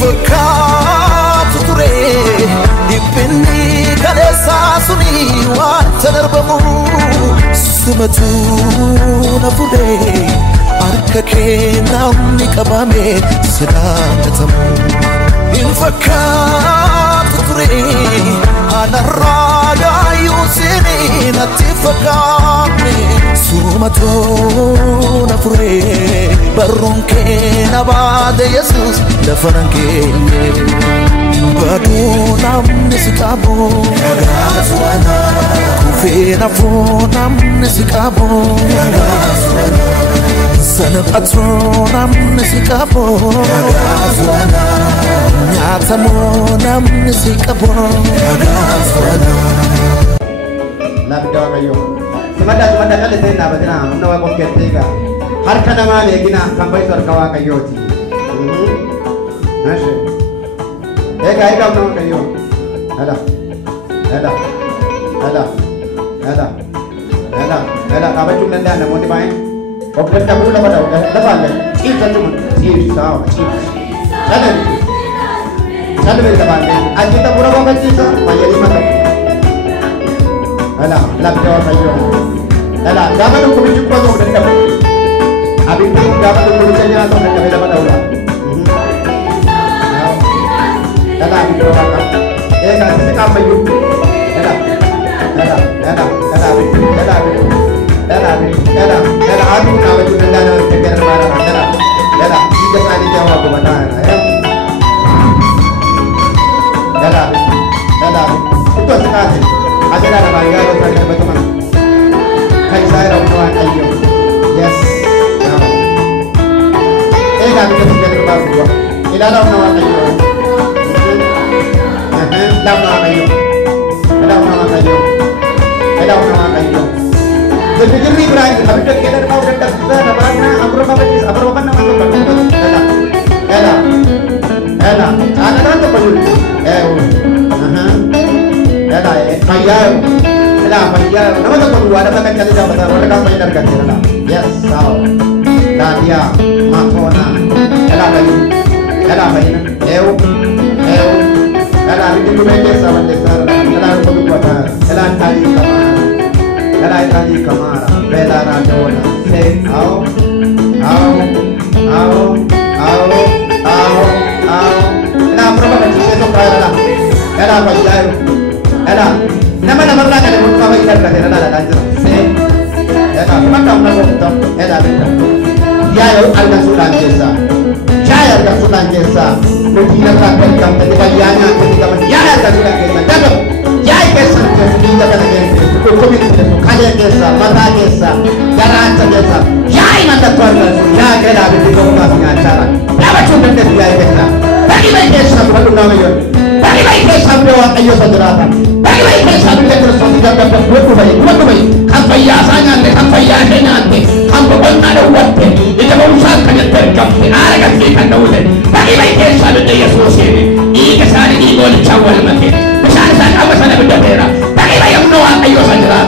fakkaatu ture dhiphinni kaleessaa suni waan tanarbamu sumatu na fuudhee harka kee namni qabame sidaatamu hin fakkaatu ture anarraa yuusini natti fakkaame sumatu na fuudhee barruun kee na baade Yesuus lafa keenye badu namni si qabu gaafwana kufee nafuu namni si qabu gaafwana sanabatu namni si qabu gaafwana nyaatamu namni si qabu gaafwana labda kayo semada kali tena badina umna wa koketega harka nama legina kampai sarka wa kayoti nashe ega umna wa kayo ada kabaju nanda na moni mai okta kabulu la bada dapat le chief satu chief saw chief sada bel dapat le ajita pura bawa chief sa mayali mata labda wa kayo dapat ko bijuk ko do dapat abin tu dapat ko bicara to dapat dapat ula dapat ko wa ega sika mayu aduh nama tu nanda tegar marah tiga kali jawab benar itu sekali ada nama yang ada saya betul kai saya rawan ayo yes kami tegar baru ilalah nama ayo nama ayo jadi Ibrahim habis itu kita mau datang kita namanya Abraham nama ada kan tuh payung payung nama tuh kedua ada makan kali jawab ada kan payung dari kaki yes sao Nadia Makona payung itu meja sama desa aku buat tadi kamar bela radona say au na berapa kecil itu kaya lah payah nama lagi ada bukan lagi ada lanjut say macam nak betul betul ya alga sulan jesa Medina kakek kamu tadi bayanya ketika ya alga sulan jesa dapat ya kesan kesan kita kaya kesa mata kesa garanca kesa ya mata keluarga ya kena begitu kamu kasih acara berapa cuma dia kesa bagi baik kesa belum namanya bagi baik kesa berdoa ayo saudara bagi baik kesa kita terus tidak dapat buat baik sampai ya sangat sampai ya nanti sampai pun ada waktu itu mau usahakan yang terjadi ada kasih kan dulu bagi baik kesa itu Yesus ini kesan ini boleh cawal mati kesan apa sana berdera bagi baik doa ayo saudara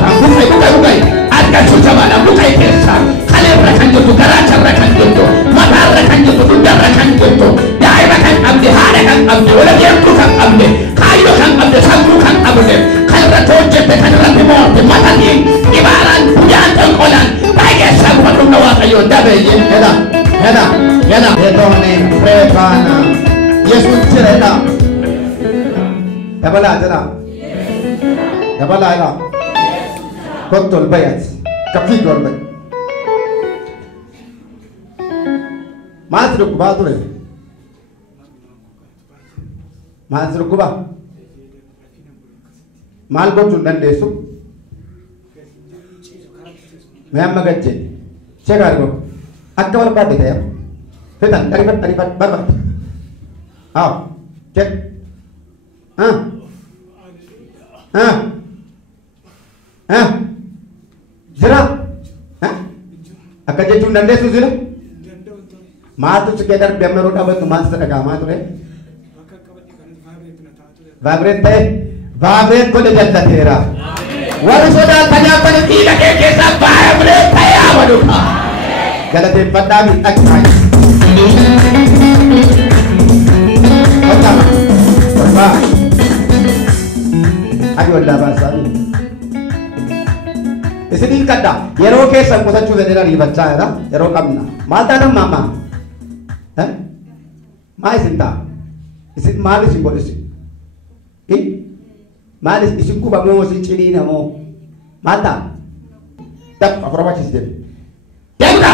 bukai akan susah mana bukai kesa kalian rekan itu garaja rekan itu mata rekan itu tunda rekan itu dai rekan abdi harakan abdi wala dia bukan abdi kayu kan abdi sabu kan abdi kalau ratoje tekan rati mau mata ni ibaran punya tengkolan baik kesa bukan doa ayo dabe heda hedone prepana Yesus cerita dabala Betul bayat, kafir bayat. Masuk batu le, masuk kuba. Mal betul dan desu. Memang macam cekar ko. Akal apa dia? Fetan, taribat, barbat. Cek. Zira, akan jadi cundan deh susilo. Matu sekedar dia meruda batu master agama tu deh. Vagret ko deh jatah tera. Walau sudah tanya apa yang tidak kisah vagret saya waduh. Kalau tempat kami akan. yeroo keessan qusachuu fedheera riifachaa jira yeroo qabna maal taatan maama maa isin ta'a isin maal isin godhisi maal isin gubamoo isin ciniinamoo maal ta'a daf afura bachis deemuudha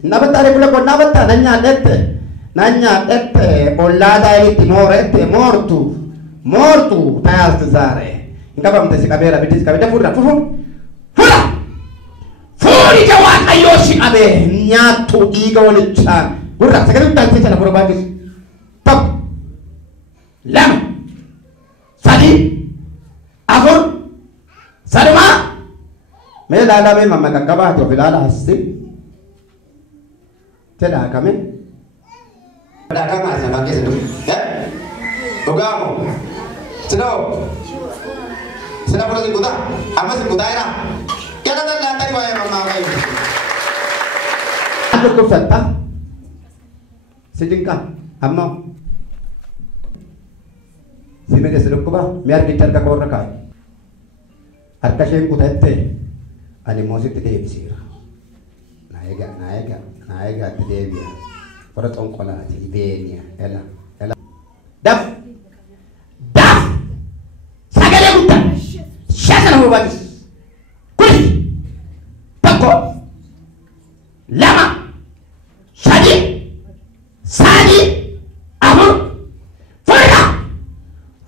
nabattaare bula kon nabattaa nan nyaadhette ollaataa ilitti moorette moortu tayaasti zaare hin qabamte si qabeera biddis qabedde furra fuudhija waaqayyoo si qabee nyaattu dhiiga walichaan gurra sagalee guddaan seesana barbaachisu tokko lama sadii afur sadumaa mee ilaalaa mee mamma qaqqabaate of ilaala hasti tedhaa kame Dagang mas yang pakai itu, ya? Tugamu, sedau, sedau pula singkuta, apa singkuta era? Kita kan lantai bayar mama kayu. Aku kusata, sejengkah, amma, si media seduk kuba, biar bicara ke korang kai. Harga sih kuda itu, animosi tidak bisa. Naik tidak bisa. Orang tongkola di Ibenia, ela. Daf, sagale gutta, siapa nak buat? Kuli, toko, lama, sadi, amur,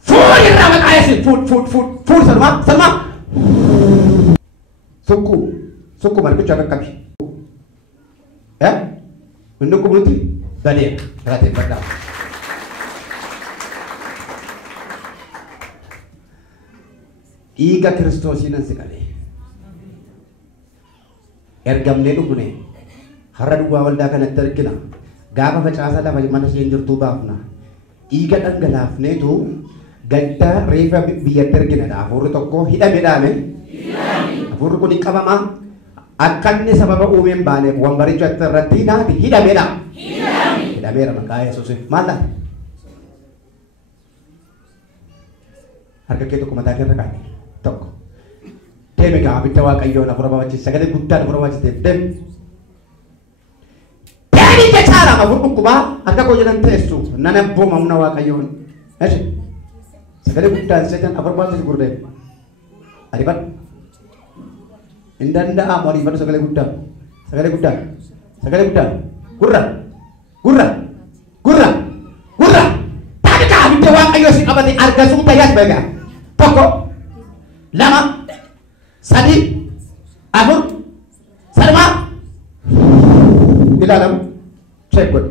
furi ramat ayat sih, food, sama, suku mana jangan kami, ya, menunggu berarti. Tadi, berarti betul. Iga Kristus ini sekali. Ergam ledu kune. Haradu awal dah kan terkena. Gapa baca asal apa mana sih injur tuba apna. Iga tanggalaf ne tu ganta refa biar terkena. Afur toko hidam hidam Afur ko ni kama akan ni sababa umem bane buang bari cuat terratina di hidam hidam. Tidak merah makanya susu mata. Harga kita kumatakan rekan. Tok. Teme ka abita wa kayo na pura bawa sagale gudda pura bawa dem. Tani ke cara mabur kuma harga ko jalan tesu nana bo mamna wa kayo. Sagale gudda setan apar bawa si gurde. Adipat. Inda amori pada sagale gudda. Gurra. Tadi kami dewa ayo si abadi arga sung tayas baga. Toko, lama, sadi, abur, sarma, di dalam cekut.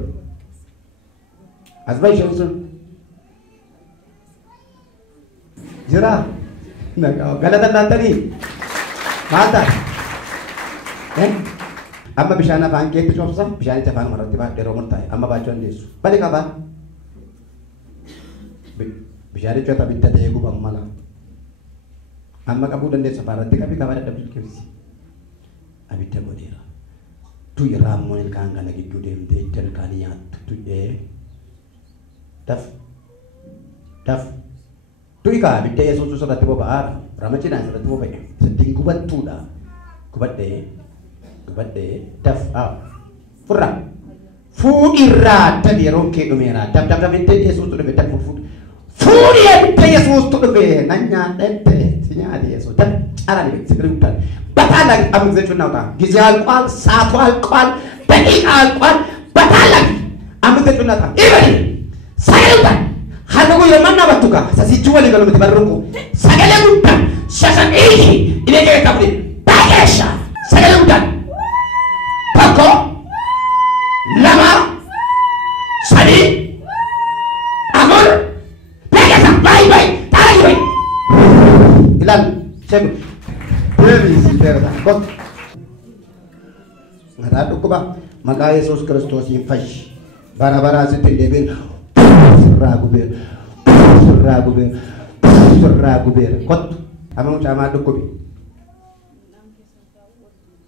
Azbai syamsun. Jira, nak galatan tadi, mata. Amma bishana fan ke tu susah bishana cafan maratiba de romon tay amma bacon desu balik apa bishana cota bitta de gu bammala amma kabu dan desa parati kabi kabar ada bilkirsi abitta godira tu yaram mon kanga lagi tu dem de tel kaniya tu de taf tu ika abitta yesus susah ratiba baar ramacina ratiba bae seding kubat tu da kubat de daf furra fuirra tadi ronke domera dab mente yesus to be dab furi ente yesus to be nanya ente sinya ade yesus dab ara ni sekali utan batala am zetu nauta gizal kwal satwal kwal beki kwal batala am zetu nauta ibadi sayutan hanugo yomanna batuka sasi juwali galo mtibarungu sagale utan sasa ihi ileke kabri bakesha sagale utan lama, sadi, amur, pegang, baik, tarik, ilan, cek, permisi perda, kok, nggak ada maka Yesus Kristus yang fash, bara-bara seperti debel, seragu ber, kot, amang cama dukubi,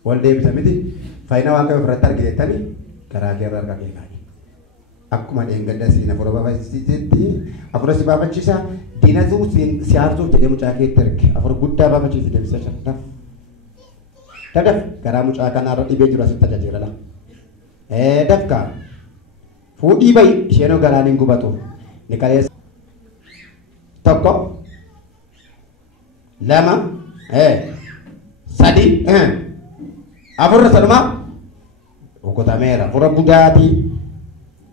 walde bisa miti, faina wangke beratar gitu tadi. Kara-kara kakek kaki. Aku mana yang ganda sih, na pura bapa si apura si bapa cisa, dina tu si artu jadi muncul terk. Apura gudda bapa cisa dia bisa cakap. Daf garaa mucaa kanarra dhibee jiru asitti tajaajila. Dafka fuudhii bayi isheenoo garaan hin gubatu ni kaleessa tokko lama sadi afurra saduma okotameera fura budaati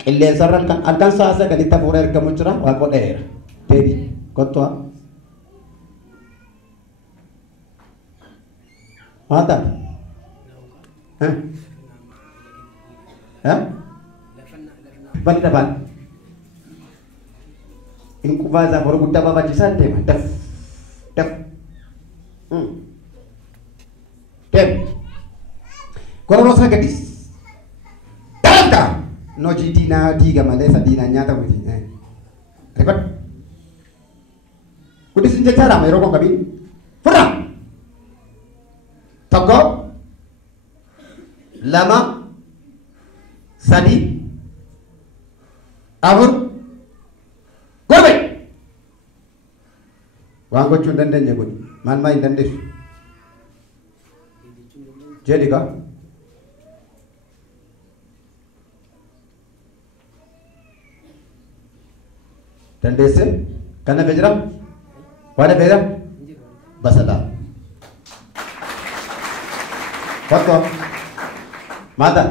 qilleensarra kan argan saasa gaditti hafuura ergamu jira waa godheera deebi kottoa maata bani daban in kubaza fura guddaa babaachisaa deema daf dem kororo sa gadis dalga no jidina diga male sadina nyata kuti repot kudis inje cara mai rokok kabi fura tokko lama sadi afur gorbe waan gochuu hin dandeenye kun maal maa hin dandeessu jedhi ka dandeesse kana fejira waan fejira basala wakko mata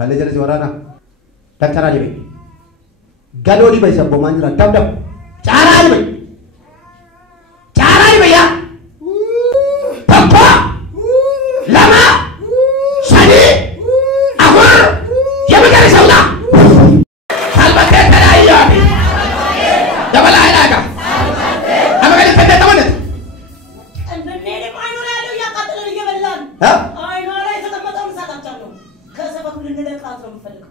kale jara warana tantara dibe galo dibe sabbo manjira tabdab cara dibe ya papa lama sadi afur ya begini saula halbate kada iya jabal ayaka apa kali tanda teman itu nene manu lalu ya kata lagi belan ay nara itu tempat orang sadap cano kesapa kulit nene kaatro mufalik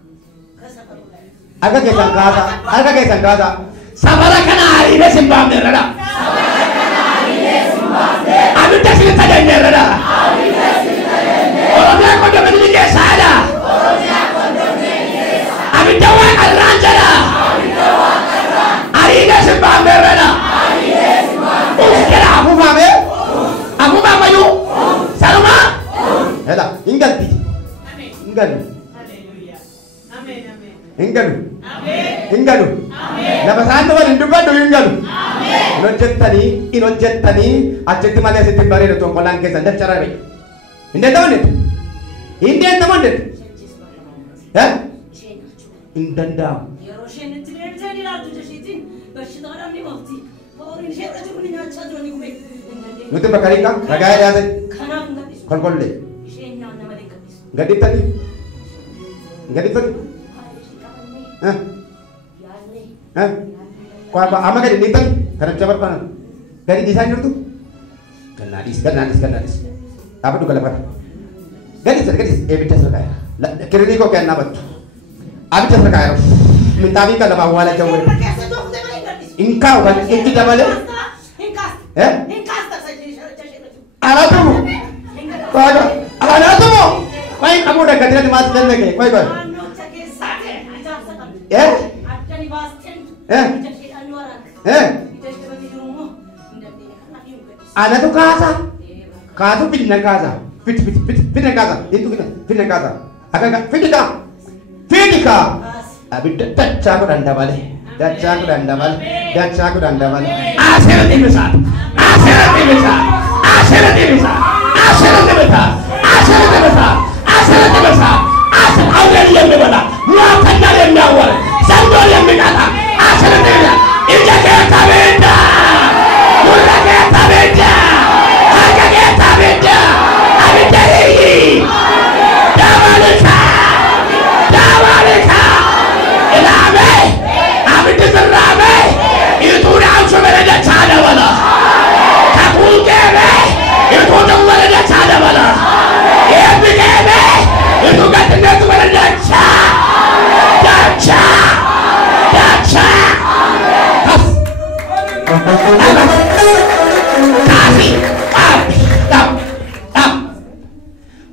kesapa kulit aga kesan kaza sabara kana hari ini simbang derada abita sini saja derada orang yang kau beli ke sana abita wan aranjara hari ini simbang derada uskera aku mama yu salma hela ingalti ingalu ingalu ingalu nabasan wal indubadu ingalu inojjettani achetti male sitti bare to kolan ke sandap charabe inde tamonde indanda yeroshen tilen zeni la tujashitin bashidara ni mafti paurin shera jukuni na chadroni kume nuti bakari ka ragaya dade khana ngati kolkolle shenya na male kabis gaditani Kau apa ama kali nitan karena cabar pan dari desain itu ganadis apa tuh kalapan gadis bicara sekaya kira ni kau kena apa tuh abis sekaya minta bi kalau bawa wala jauh ingkau kan itu dah balik ingkas tak saja ala tuh kau ala tuh kau kamu udah ganti di mas dan lagi kau Ana tu casa pindah casa, pindah casa, itu kita pindah casa, agak pindah, abis cacu dan dabale, asal ni besar, awal yang berbeda, muatan yang awal, sandal yang berkata, asal ni besar, ijak kita beda.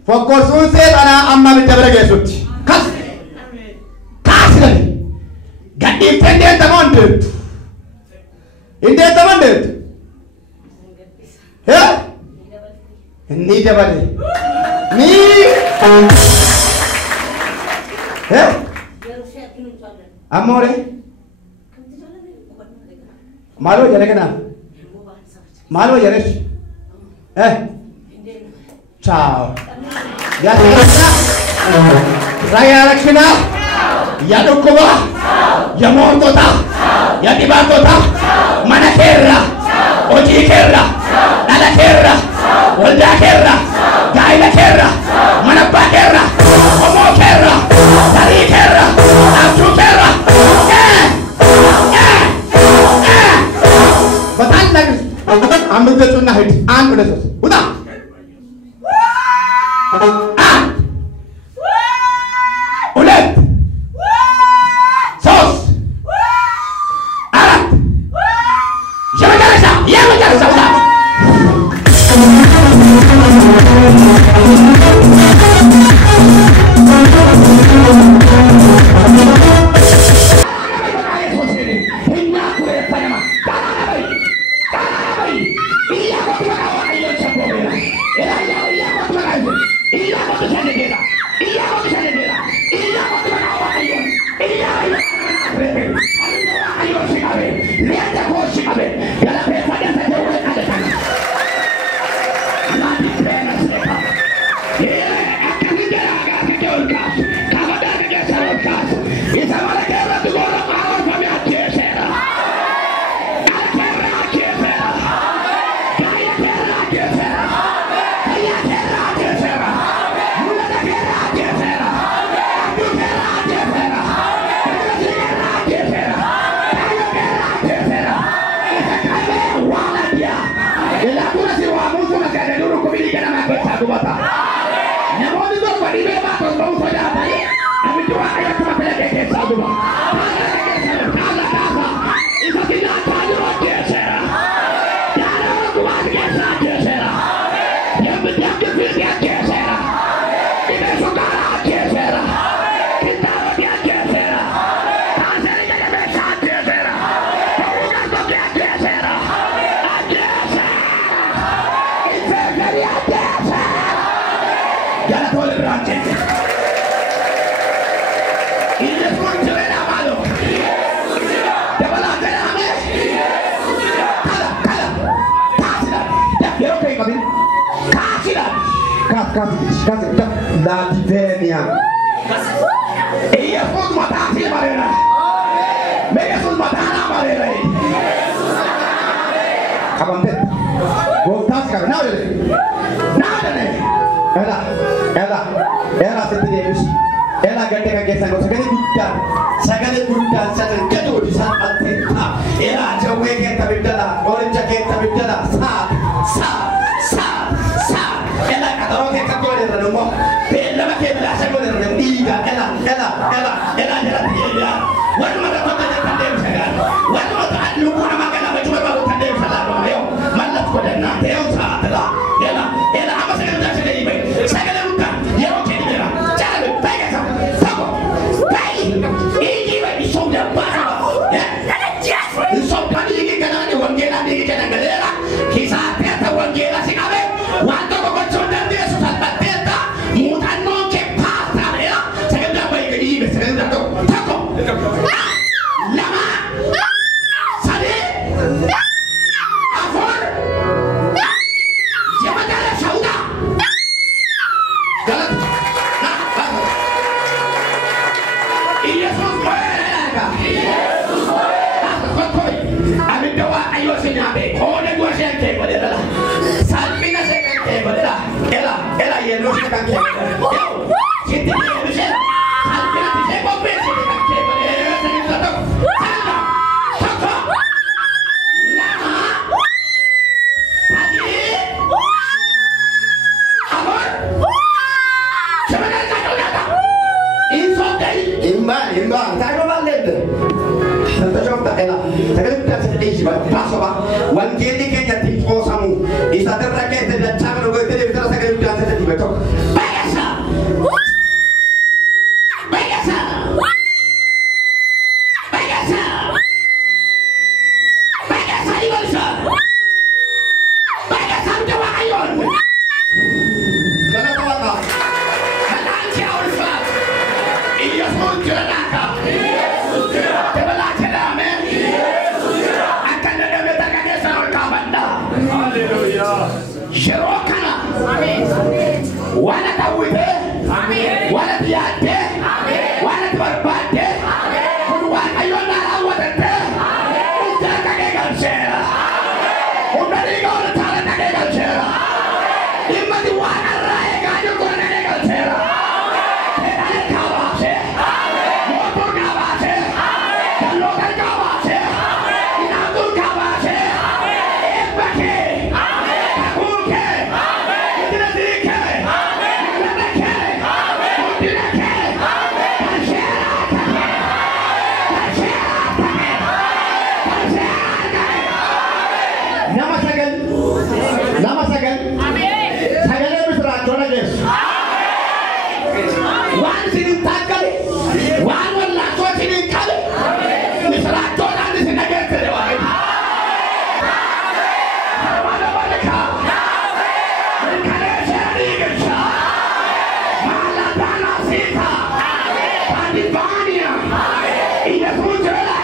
Fokus usil ana amma bicara gesut. Kas lagi. Gak independen teman deh. Ya? Ni dabale. Ni. Amore. Malu jare kenapa? Malu jare. Ciao. Ya Lakshana. Raya Lakshana. Ya Dukuma. Ya Mondota. Ya Dibandota. Mana Kerra. Oji Kerra. Nada Kerra. Walda Kerra. Gaila Kerra. Manappa Kerra. Omo Kerra. Dari Kerra. Abdu Kerra. Betul lagi. Ambil tu sunnah itu. An udah sos. Udah. Ulet. Sos. Alat. Siapa cara sah? Ya macam sah.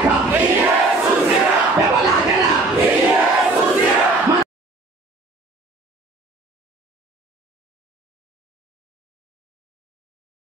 ጌታ